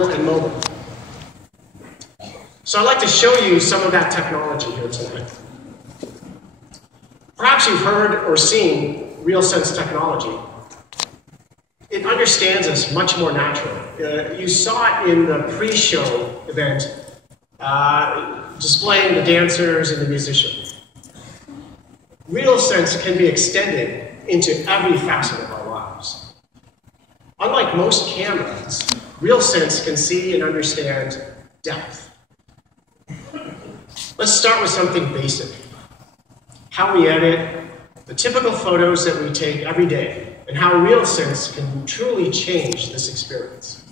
and mobile. So I'd like to show you some of that technology here tonight. Perhaps you've heard or seen RealSense technology. It understands us much more naturally. You saw it in the pre-show event, displaying the dancers and the musicians. RealSense can be extended into every facet of our lives. Unlike most cameras, RealSense can see and understand depth. Let's start with something basic. How we edit, the typical photos that we take every day, and how RealSense can truly change this experience.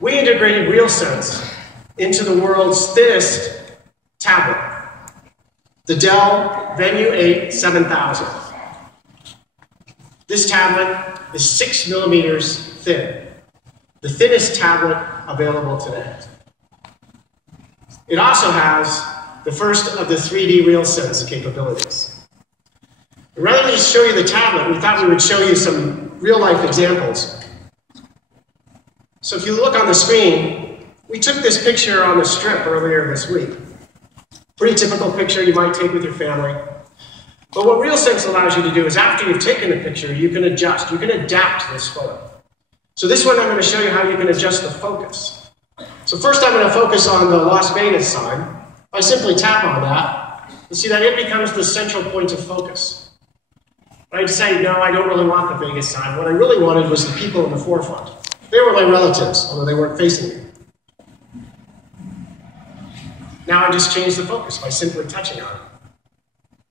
We integrated RealSense into the world's thinnest tablet, the Dell Venue 8 7000. This tablet is 6 millimeters thin, the thinnest tablet available today. It also has the first of the 3D RealSense capabilities. Rather than just show you the tablet, we thought we would show you some real-life examples. So if you look on the screen, we took this picture on the strip earlier this week. Pretty typical picture you might take with your family. But what RealSense allows you to do is after you've taken the picture, you can adjust, you can adapt this photo. So this one I'm going to show you how you can adjust the focus. So first I'm going to focus on the Las Vegas sign. If I simply tap on that, you see that it becomes the central point of focus. I'd say, no, I don't really want the Vegas sign. What I really wanted was the people in the forefront. They were my relatives, although they weren't facing me. Now I just change the focus by simply touching on it.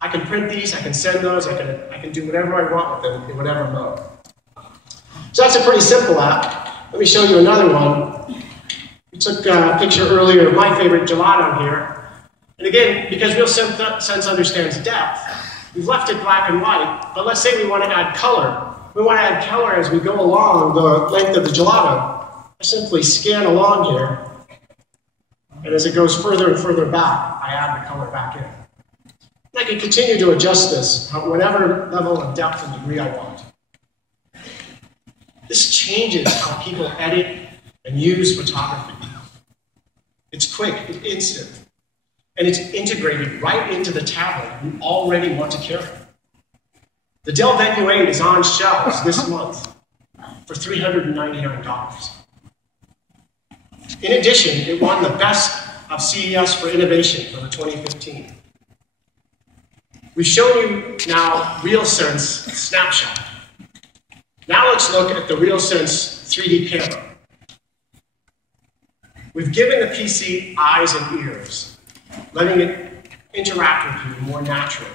I can print these, I can send those, I can do whatever I want with them in whatever mode. So that's a pretty simple app. Let me show you another one. We took a picture earlier of my favorite gelato here. And again, because RealSense understands depth, we've left it black and white, but let's say we want to add color. We want to add color as we go along the length of the gelato. I simply scan along here, and as it goes further and further back, I add the color back in. And I can continue to adjust this at whatever level of depth and degree I want. This changes how people edit and use photography. It's quick, it's instant, and it's integrated right into the tablet you already want to carry. The Dell Venue 8 is on shelves this month for $399. In addition, it won the Best of CES for Innovation for the 2015. We've shown you now RealSense Snapshot. Now let's look at the RealSense 3D camera. We've given the PC eyes and ears, letting it interact with you more naturally.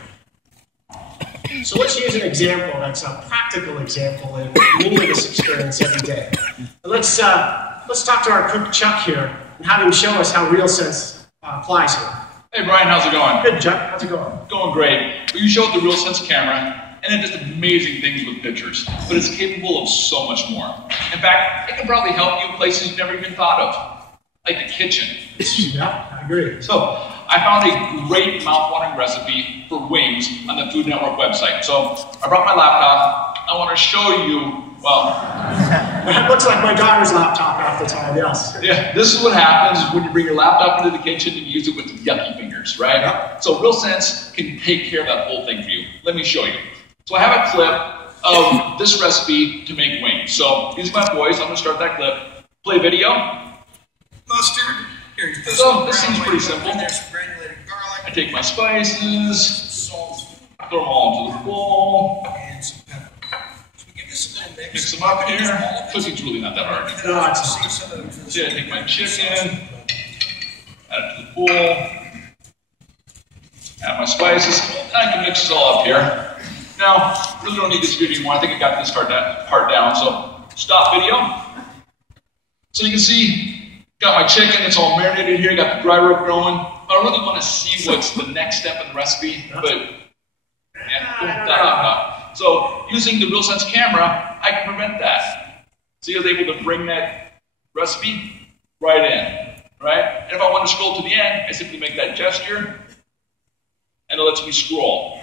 So let's use an example that's a practical example in many of us experience every day. And let's talk to our cook Chuck here and have him show us how RealSense applies here. Hey Brian, how's it going? Good, Chuck. How's it going? Going great. Well, you showed the RealSense camera, and it does amazing things with pictures, but it's capable of so much more. In fact, it can probably help you in places you've never even thought of, like the kitchen. Yeah, I agree. So I found a great mouth-watering recipe for wings on the Food Network website. So I brought my laptop. I want to show you, well... It looks like my daughter's laptop half the time, yes. Yeah, this is what happens when you bring your laptop into the kitchen and use it with yucky fingers, right? Yep. So RealSense can take care of that whole thing for you. Let me show you. So I have a clip of this recipe to make wings. So use my voice. I'm going to start that clip. Play video. Mustard. Here, so this seems pretty simple. There's some granulated garlic. I take my spices, Salt. throw them all into the bowl. And some pepper. So we give this a little mix. Mix them up here. Cooking's really not that hard. No, it's not. So I take my chicken, add it to the bowl, add my spices. I can mix this all up here. Now, really don't need this video anymore. I think I got this part down. So stop video. So you can see, got my chicken. It's all marinated here. Got the dry rub growing. I really want to see what's the next step in the recipe, but yeah, so using the RealSense camera, I can prevent that. So I was able to bring that recipe right in, right? And if I want to scroll to the end, I simply make that gesture, and it lets me scroll.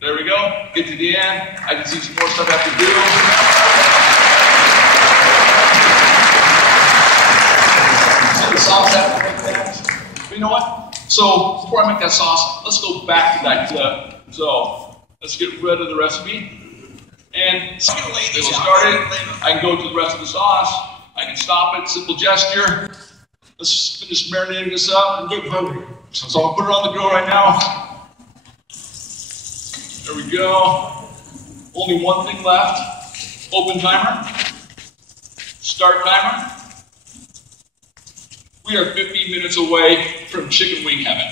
There we go. Get to the end. I can see some more stuff I have to do. See the sauce after I make that? But you know what? So before I make that sauce, let's go back to that clip. So let's get rid of the recipe. And it will start it. I can go to the rest of the sauce. I can stop it. Simple gesture. Let's finish marinating this up. I'm getting hungry. So I'll put it on the grill right now. There we go. Only one thing left. Open timer. Start timer. We are 15 minutes away from chicken wing heaven.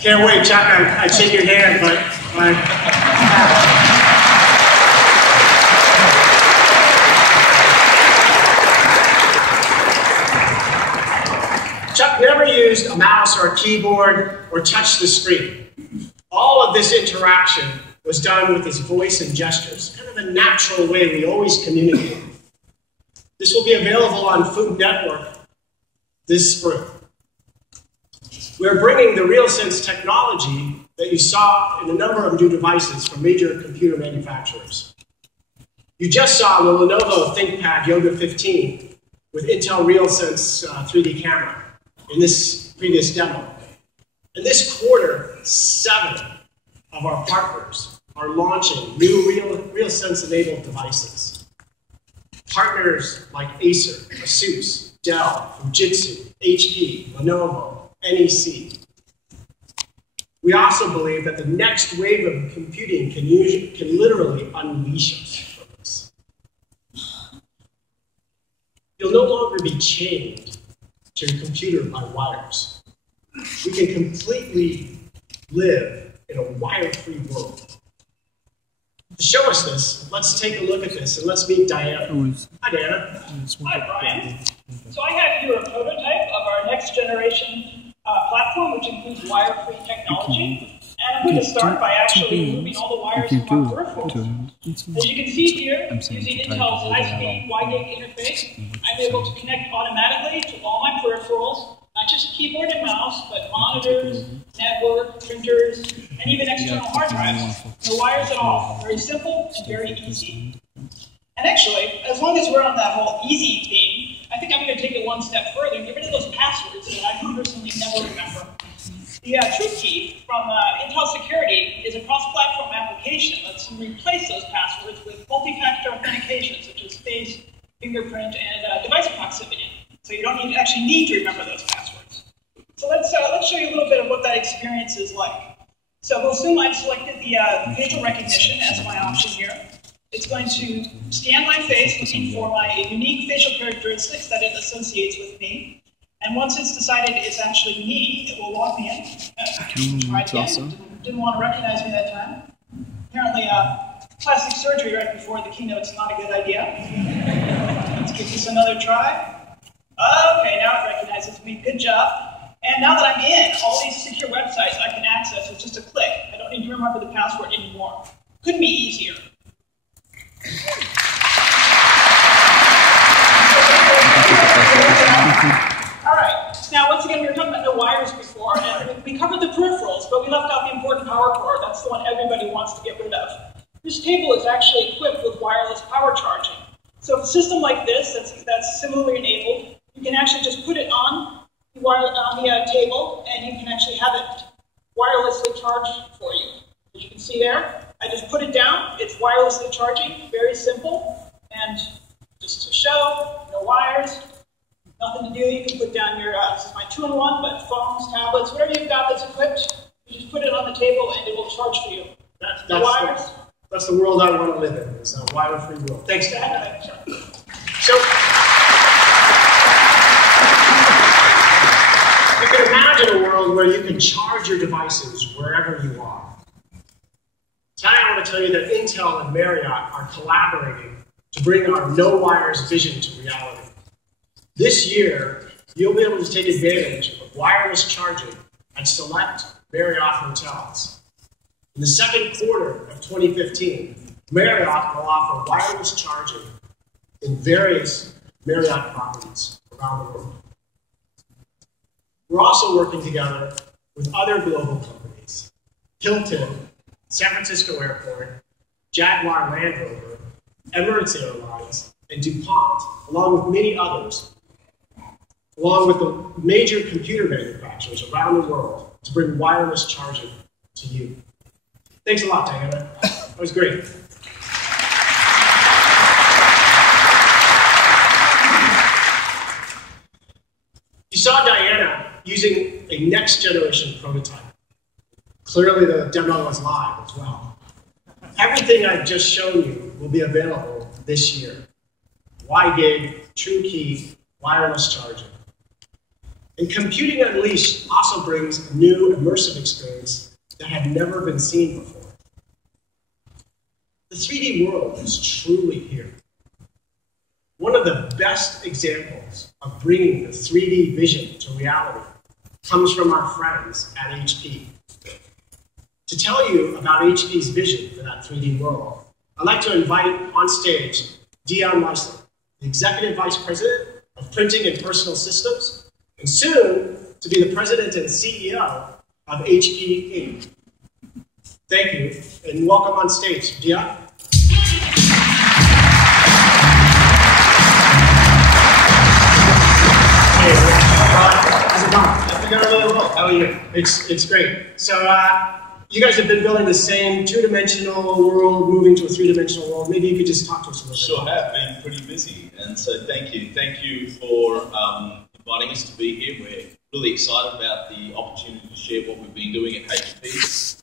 Can't wait, Chuck. I'd shake your hand, but Chuck never used a mouse or a keyboard or touched the screen. All of this interaction was done with his voice and gestures, kind of the natural way we always communicate. This will be available on Food Network this spring. We're bringing the RealSense technology that you saw in a number of new devices from major computer manufacturers. You just saw the Lenovo ThinkPad Yoga 15 with Intel RealSense 3D camera in this previous demo. And this quarter, 7 of our partners are launching new RealSense-enabled devices. Partners like Acer, Asus, Dell, Fujitsu, HP, Lenovo, NEC. We also believe that the next wave of computing can literally unleash us from this. You'll no longer be chained to your computer by wires. We can completely live in a wire-free world. To show us this, let's take a look at this and let's meet Diana. Hi, Diana. Hi, Brian. So I have here a prototype of our next generation platform, which includes wire-free technology. And I'm going to start by actually removing all the wires from our peripherals. As you can see here, using Intel's high-speed WiGate interface, I'm able to connect automatically to all my peripherals, not just keyboard and mouse, but monitors, network, printers, and even external hard drives. No wires at all. Very simple and very easy. And actually, as long as we're on that whole easy theme, I think I'm going to take it one step further and get rid of those passwords that I personally never remember. The TrueKey from Intel Security is a cross-platform application that can replace those passwords with multi-factor authentication, such as face, fingerprint, and device proximity. So you don't actually need to remember those passwords. So let's show you a little bit of what that experience is like. So we'll assume I've selected the facial recognition as my option here. It's going to scan my face, looking for my unique facial characteristics that it associates with me. And once it's decided it's actually me, it will log me in. Try again. Didn't want to recognize me that time. Apparently, plastic surgery right before the keynote is not a good idea. Let's give this another try. Okay, now it recognizes me. Good job. And now that I'm in, all these secure websites I can access with just a click. I don't need to remember the password anymore. Couldn't be easier. Alright, now once again we were talking about no wires before, and we covered the peripherals, but we left out the important power cord. That's the one everybody wants to get rid of. This table is actually equipped with wireless power charging. So a system like this, that's similarly enabled, you can actually just put it on the table, and you can actually have it wirelessly charged for you. As you can see there, I just put it down, it's wirelessly charging, very simple, and just to show, no wires, nothing to do. You can put down your, this is my 2-in-1, but phones, tablets, whatever you've got that's equipped, you just put it on the table and it will charge for you. No wires. That's the world I want to live in. It's a wire-free world. Thanks, Dad. So, you can imagine a world where you can charge your devices wherever you are. Tonight I want to tell you that Intel and Marriott are collaborating to bring our no wires vision to reality. This year, you'll be able to take advantage of wireless charging at select Marriott hotels. In the second quarter of 2015, Marriott will offer wireless charging in various Marriott properties around the world. We're also working together with other global companies, Hilton, San Francisco Airport, Jaguar Land Rover, Emirates Airlines, and DuPont, along with many others, along with the major computer manufacturers around the world to bring wireless charging to you. Thanks a lot, Diana. That was great. You saw Diana using a next-generation prototype. Clearly, the demo was live as well. Everything I've just shown you will be available this year. WiGig, TrueKey, wireless charging. And Computing Unleashed also brings a new immersive experience that had never been seen before. The 3D world is truly here. One of the best examples of bringing the 3D vision to reality comes from our friends at HP. To tell you about HP's vision for that 3D world, I'd like to invite on stage Dion Weisler, the Executive Vice President of Printing and Personal Systems, and soon to be the President and CEO of HP Inc. Thank you, and welcome on stage, Dion. How's it going? It's going really well. How are you? It's great. So you guys have been building the same two-dimensional world, moving to a three-dimensional world. Maybe you could just talk to us a little bit. Sure have. Been pretty busy, and so thank you. Thank you for inviting us to be here. We're really excited about the opportunity to share what we've been doing at HP.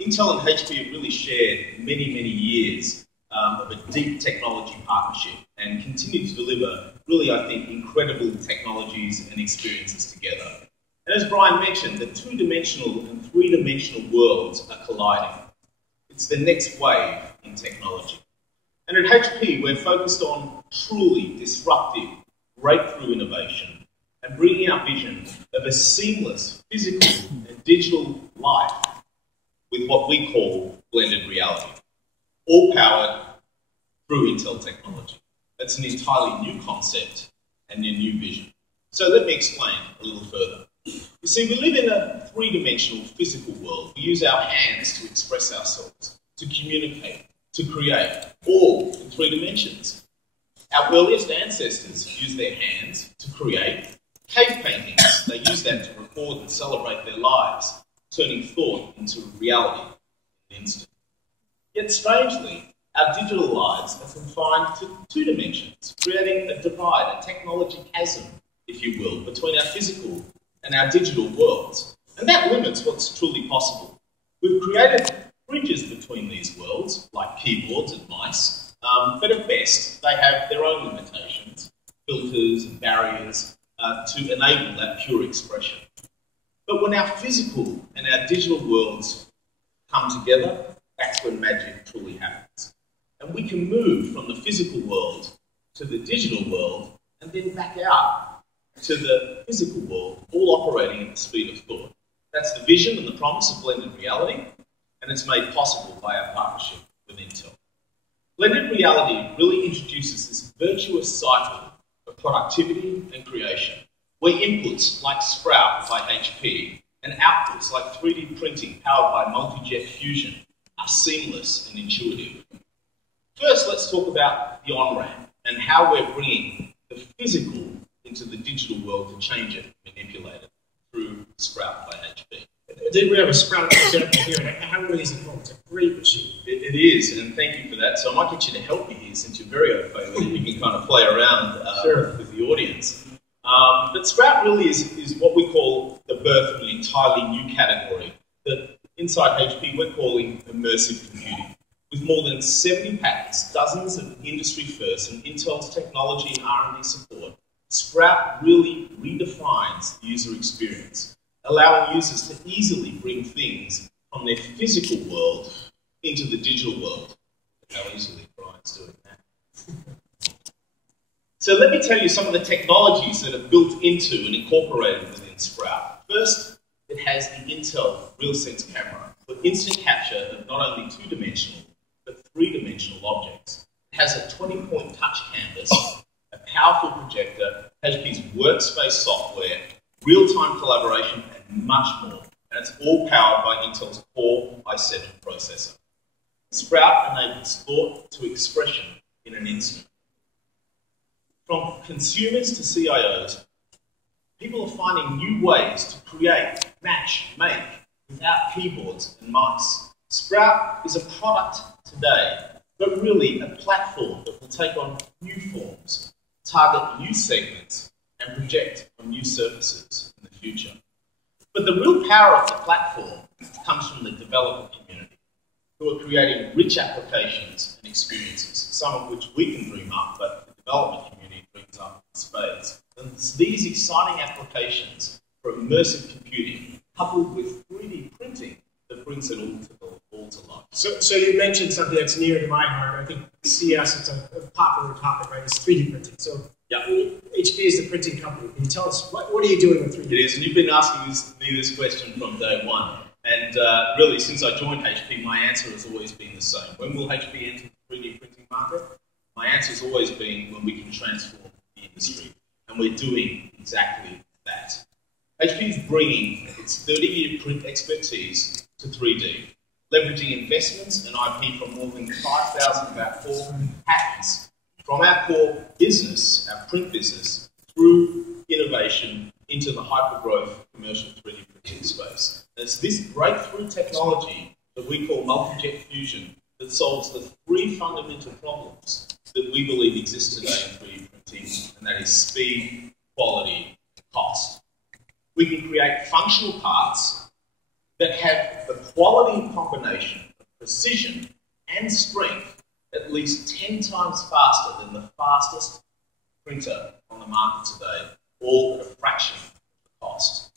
Intel and HP have really shared many, many years of a deep technology partnership and continue to deliver really, I think, incredible technologies and experiences together. And as Brian mentioned, the two-dimensional and three-dimensional worlds are colliding. It's the next wave in technology. And at HP, we're focused on truly disruptive, breakthrough innovation and bringing our vision of a seamless physical and digital life with what we call blended reality, all powered through Intel technology. That's an entirely new concept and a new vision. So let me explain a little further. You see, we live in a three-dimensional physical world. We use our hands to express ourselves, to communicate, to create, all in three dimensions. Our earliest ancestors used their hands to create cave paintings. They used that to record and celebrate their lives, turning thought into reality in an instant. Yet strangely, our digital lives are confined to two dimensions, creating a divide, a technology chasm, if you will, between our physical and our digital worlds. And that limits what's truly possible. We've created bridges between these worlds, like keyboards and mice, but at best, they have their own limitations, filters and barriers to enable that pure expression. But when our physical and our digital worlds come together, that's when magic truly happens. And we can move from the physical world to the digital world and then back out to the physical world, all operating at the speed of thought. That's the vision and the promise of blended reality, and it's made possible by our partnership with Intel. Blended reality really introduces this virtuous cycle of productivity and creation, where inputs like Sprout by HP and outputs like 3D printing powered by multi-jet fusion are seamless and intuitive. First, let's talk about the on-ramp and how we're bringing the physical into the digital world to change it and manipulate it through Sprout by HP. We have a Sprout example here, and I have one of these at home. It's a great machine. It is, and thank you for that. So I might get you to help me here since you're very au fait with it. You can kind of play around with the audience. But Sprout really is what we call the birth of an entirely new category that inside HP we're calling immersive computing. With more than 70 patents, dozens of industry firsts, and Intel's technology and R&D support, Sprout really redefines the user experience, allowing users to easily bring things from their physical world into the digital world. How easily Brian's doing that. So let me tell you some of the technologies that are built into and incorporated within Sprout. First, it has the Intel RealSense camera for instant capture of not only two-dimensional, but three-dimensional objects. It has a 20-point touch canvas, a powerful projector, HP's workspace software, real-time collaboration, and much more. And it's all powered by Intel's Core i7 processor. processor. Sprout enables thought to expression in an instant. From consumers to CIOs, people are finding new ways to create, match, make without keyboards and mice. Sprout is a product today, but really a platform that will take on new forms, target new segments, and project on new surfaces in the future. But the real power of the platform comes from the developer community, who are creating rich applications and experiences, some of which we can dream up, but the development community dreams up in spades. And it's these exciting applications for immersive computing, coupled with 3D printing, that brings it all to life. So you mentioned something that's near to my heart. I think CS, it's a popular topic, right? It's 3D printing. So yeah. HP is the printing company. Can you tell us, what are you doing with 3D printing? It is, and you've been asking me this question from day one. And really, since I joined HP, my answer has always been the same. When will HP enter the 3D printing market? My answer has always been when we can transform the industry. And we're doing exactly that. HP is bringing its 30-year print expertise to 3D, leveraging investments and IP from more than 5,000 of our core patents from our core business, our print business, through innovation into the hyper-growth commercial 3D printing space. And it's this breakthrough technology that we call multi-jet fusion that solves the three fundamental problems that we believe exist today in 3D printing, and that is speed, quality, and cost. We can create functional parts that have the quality and combination of precision and strength at least 10 times faster than the fastest printer on the market today, all at a fraction of the cost.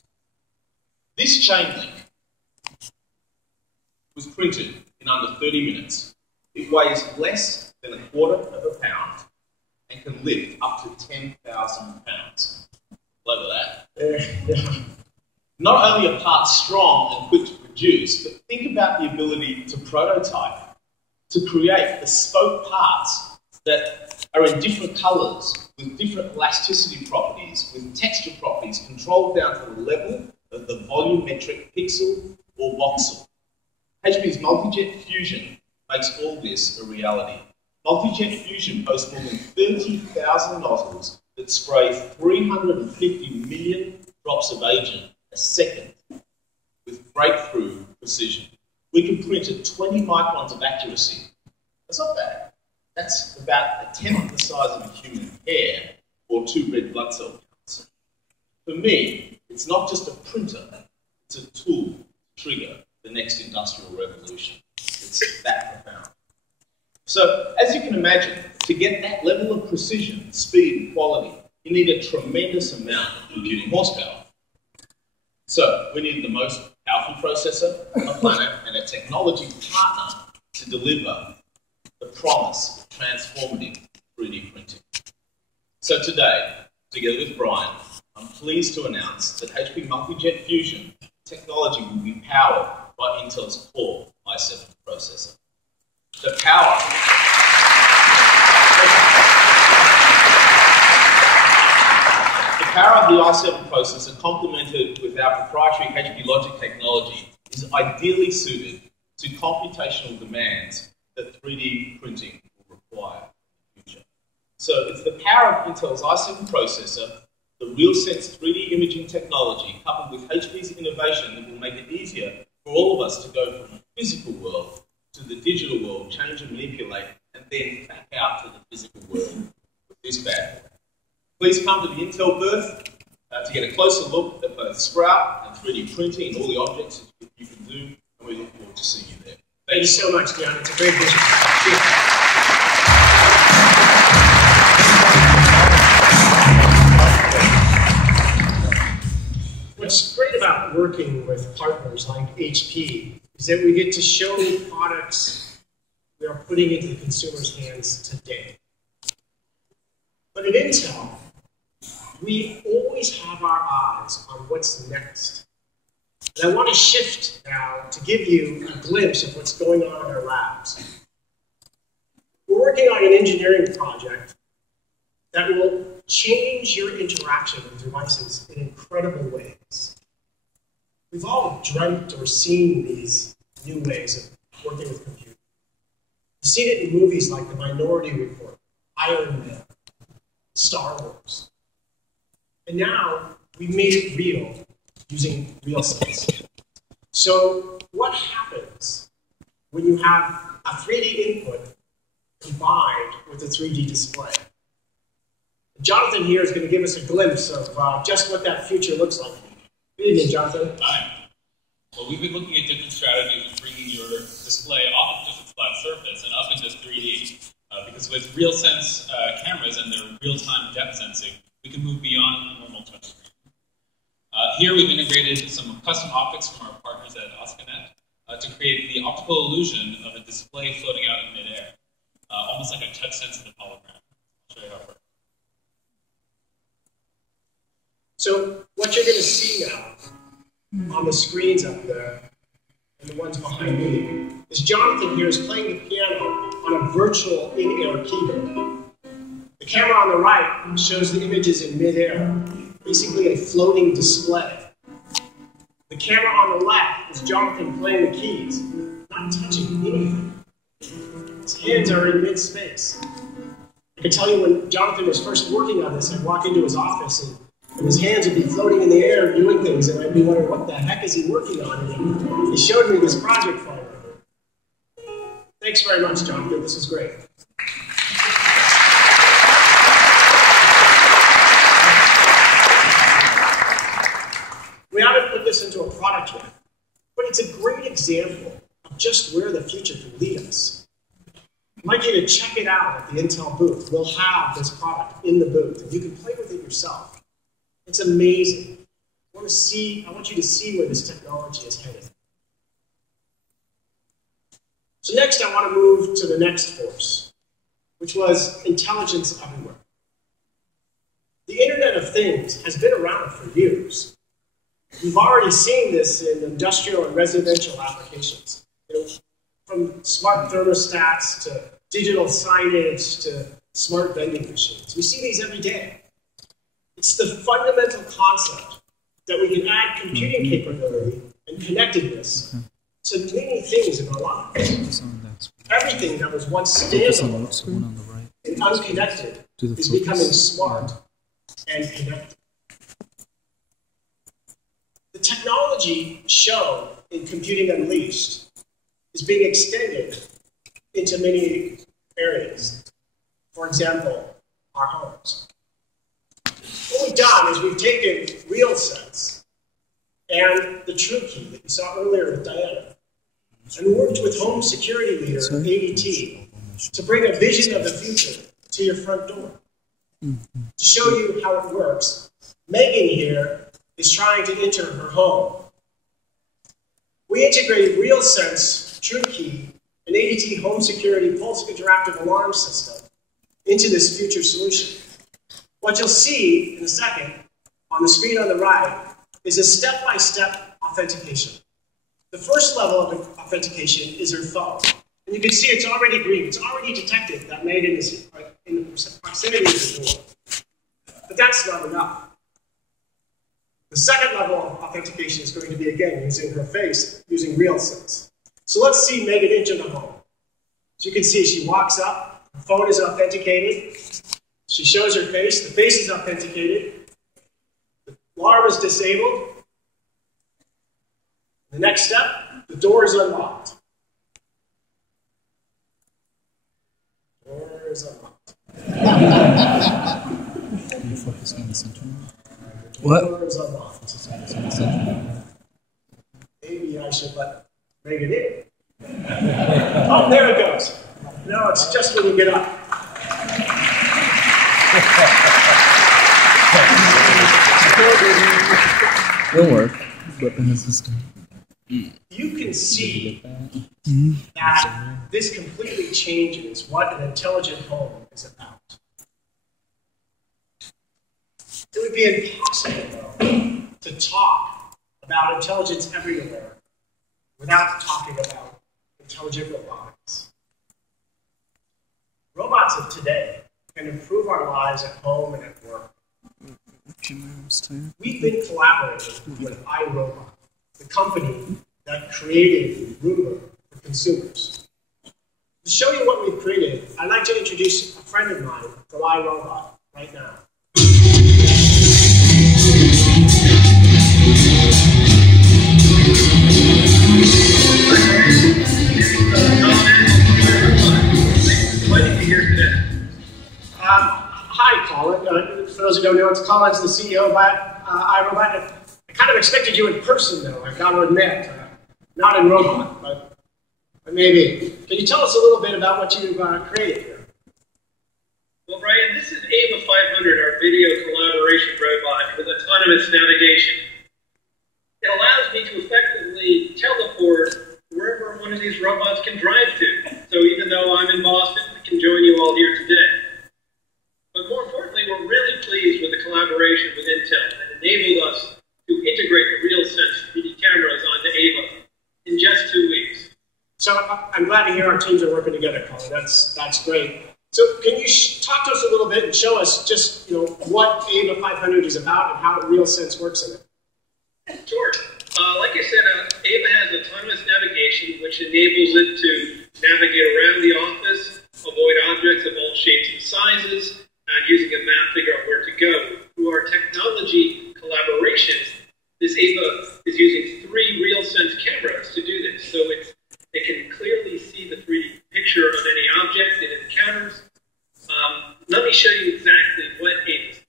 This chain link was printed in under 30 minutes. It weighs less than 1/4 of a pound and can lift up to 10,000 pounds. Look at that. Not only are parts strong and quick to produce, but think about the ability to prototype, to create bespoke parts that are in different colours, with different elasticity properties, with texture properties controlled down to the level of the volumetric pixel or voxel. HP's multi-jet fusion makes all this a reality. Multi-jet fusion boasts more than 30,000 nozzles that spray 350 million drops of agent a second with breakthrough precision. We can print at 20 microns of accuracy. That's not bad. That's about a tenth the size of a human hair or 2 red blood cell counts. For me, it's not just a printer, it's a tool to trigger the next industrial revolution. It's that profound. So, as you can imagine, to get that level of precision, speed, and quality, you need a tremendous amount of computing horsepower. So, we need the most powerful processor on the planet and a technology partner to deliver the promise of transformative 3D printing. So today, together with Brian, I'm pleased to announce that HP Multi-Jet Fusion technology will be powered by Intel's Core i7 processor. The power of the i7 processor, complemented with our proprietary HP Logic technology, is ideally suited to computational demands that 3D printing will require in the future. So it's the power of Intel's i7 processor, the RealSense 3D imaging technology, coupled with HP's innovation that will make it easier for all of us to go from the physical world to the digital world, change and manipulate, and then back out to the physical world with this bad boy. Please come to the Intel booth to get a closer look at both Sprout and 3D printing and all the objects that you can do, and we look forward to seeing you there. Thank you so much, Dion. It's a great pleasure. What's great about working with partners like HP is that we get to show products we are putting into the consumer's hands today. But at Intel, we always have our eyes on what's next. And I want to shift now to give you a glimpse of what's going on in our labs. We're working on an engineering project that will change your interaction with devices in incredible ways. We've all dreamt or seen these new ways of working with computers. You've seen it in movies like The Minority Report, Iron Man, Star Wars. And now we've made it real using RealSense. So what happens when you have a 3D input combined with a 3D display? Jonathan here is going to give us a glimpse of just what that future looks like. Good evening, Jonathan. Hi. Well, we've been looking at different strategies of bringing your display off of just a flat surface and up into 3D. Because with RealSense cameras and their real-time depth sensing, we can move beyond normal touchscreen. Here we've integrated some custom optics from our partners at Oskanet to create the optical illusion of a display floating out in midair, almost like a touch-sensitive hologram. I'll show you how it works. So what you're going to see now on the screens up there and the ones behind me is Jonathan here is playing the piano on a virtual in-air keyboard. The camera on the right shows the images in midair, basically a floating display. The camera on the left is Jonathan playing the keys, not touching anything. His hands are in mid-space. I can tell you when Jonathan was first working on this, I'd walk into his office and his hands would be floating in the air doing things, and I'd be wondering, what the heck is he working on? And he showed me this project finally. Thanks very much, Jonathan. This is great. We haven't put this into a product yet, but it's a great example of just where the future can lead us. I'd like you to check it out at the Intel booth. We'll have this product in the booth, and you can play with it yourself. It's amazing. I want you to see where this technology is headed. So next, I want to move to the next force, which was intelligence everywhere. The Internet of Things has been around for years. We've already seen this in industrial and residential applications. From smart thermostats to digital signage to smart vending machines. We see these every day. It's the fundamental concept that we can add computing capability and connectedness to many things in our lives. Everything that was once standalone and unconnected is becoming smart and connected. The technology shown in Computing Unleashed is being extended into many areas. For example, our homes. What we've done is we've taken RealSense and the TrueKey that you saw earlier with Diana, and worked with home security leader ADT to bring a vision of the future to your front door. To show you how it works, Megan here is trying to enter her home. We integrated RealSense, TrueKey, and ADT Home Security Pulse Interactive Alarm System into this future solution. What you'll see in a second on the screen on the right is a step-by-step authentication. The first level of authentication is your phone. And you can see it's already green. It's already detected that Megan is in the proximity of the door. But that's not enough. The second level of authentication is going to be, again, using her face, using RealSense. So let's see Megan enter the home. So you can see she walks up, her phone is authenticated, she shows her face, the face is authenticated, the alarm is disabled. The next step, the door is unlocked. Door is unlocked. Can you focus on the center? What? Door is unlocked. Maybe I should let Megan in. Oh, there it goes. No, it's just when you get up. It'll work, but in the system. You can see that this completely changes what an intelligent home is about. It would be impossible, though, to talk about intelligence everywhere without talking about intelligent robotics. Robots of today can improve our lives at home and at work. We've been collaborating with iRobot, the company that created Roomba for consumers. To show you what we've created, I'd like to introduce a friend of mine from iRobot right now. Hi, Colin. For those who don't know, it's Colin's the CEO of iRobot. I kind of expected you in person, though, I've got to admit. Not in robot, but maybe. Can you tell us a little bit about what you've created here? Well, Brian, this is Ava 500, our video collaboration robot with autonomous navigation. It allows me to effectively teleport wherever one of these robots can drive to. So even though I'm in Boston, I can join you all here today. But more importantly, we're really pleased with the collaboration with Intel that enabled us to integrate the RealSense 3D cameras onto Ava in just 2 weeks. So I'm glad to hear our teams are working together, Colin. That's great. So can you talk to us a little bit and show us just what Ava 500 is about and how RealSense works in it? Sure. Like I said, Ava has autonomous navigation, which enables it to navigate around the office, avoid objects of all shapes and sizes, and using a map figure out where to go. Through our technology collaboration, this Ava is using 3 RealSense cameras to do this. So it can clearly see the 3D picture of any object it encounters. Let me show you exactly what Ava is.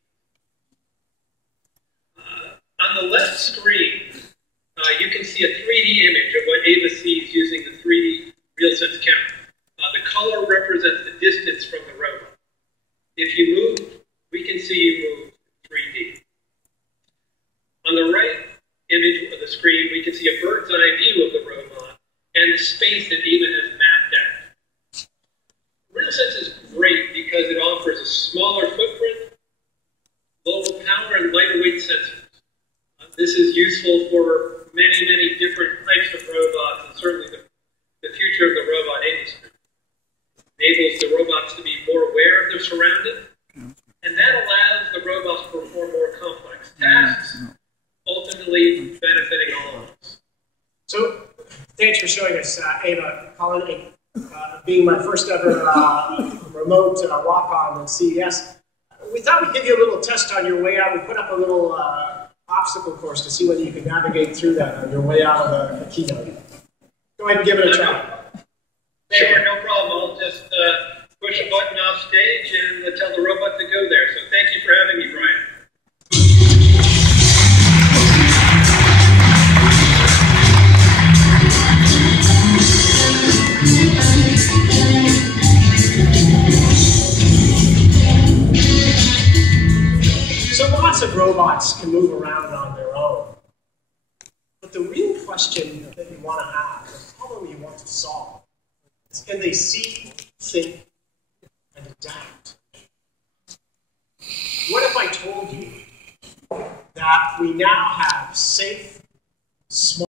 On the left screen, you can see a 3D image of what Ava sees using the 3D RealSense camera. The color represents the distance from the robot. If you move, we can see you move 3D. On the right image of the screen, we can see a bird's eye view of the robot and the space that Ava has mapped out. RealSense is great because it offers a smaller footprint, lower power, and lighter weight sensors. This is useful for many, many different types of robots, and certainly the future of the robot industry. It enables the robots to be more aware of their surroundings, and that allows the robots to perform more complex tasks, ultimately benefiting all of us. So, thanks for showing us, Ava. Colin, being my first ever remote walk-on at CES, we thought we'd give you a little test on your way out. We put up a little obstacle course to see whether you can navigate through that on your way out of the keynote. Go ahead and give it a try. Sure, no problem. I'll just push a button off stage and tell the robot to go there. So thank you for having me, Brian. So lots of robots can move around on their own. But the real question that you want to have, the problem you want to solve, is can they see, think, and adapt? What if I told you that we now have safe, smart,